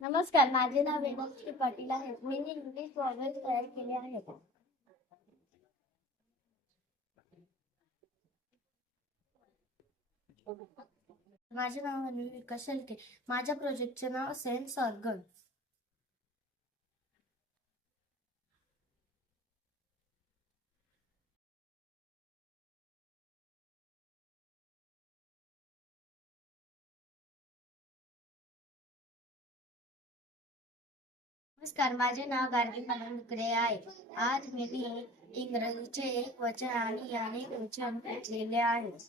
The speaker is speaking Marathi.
नमस्कार, माझे नाव वेदश्री पाटील आहे. मी इंग्लिश व्हॉवेल्स तयार केले आहेत. माझे नाव विकास शेळके. माझ्या प्रोजेक्टचे नाव सेंट सॉर्गन. नमस्कार, माझे नाव गार्गी मालुसरे आहे. आज मी इंग्रजीचे एक वचन आणि अनेक वचन घेतलेले आहेत.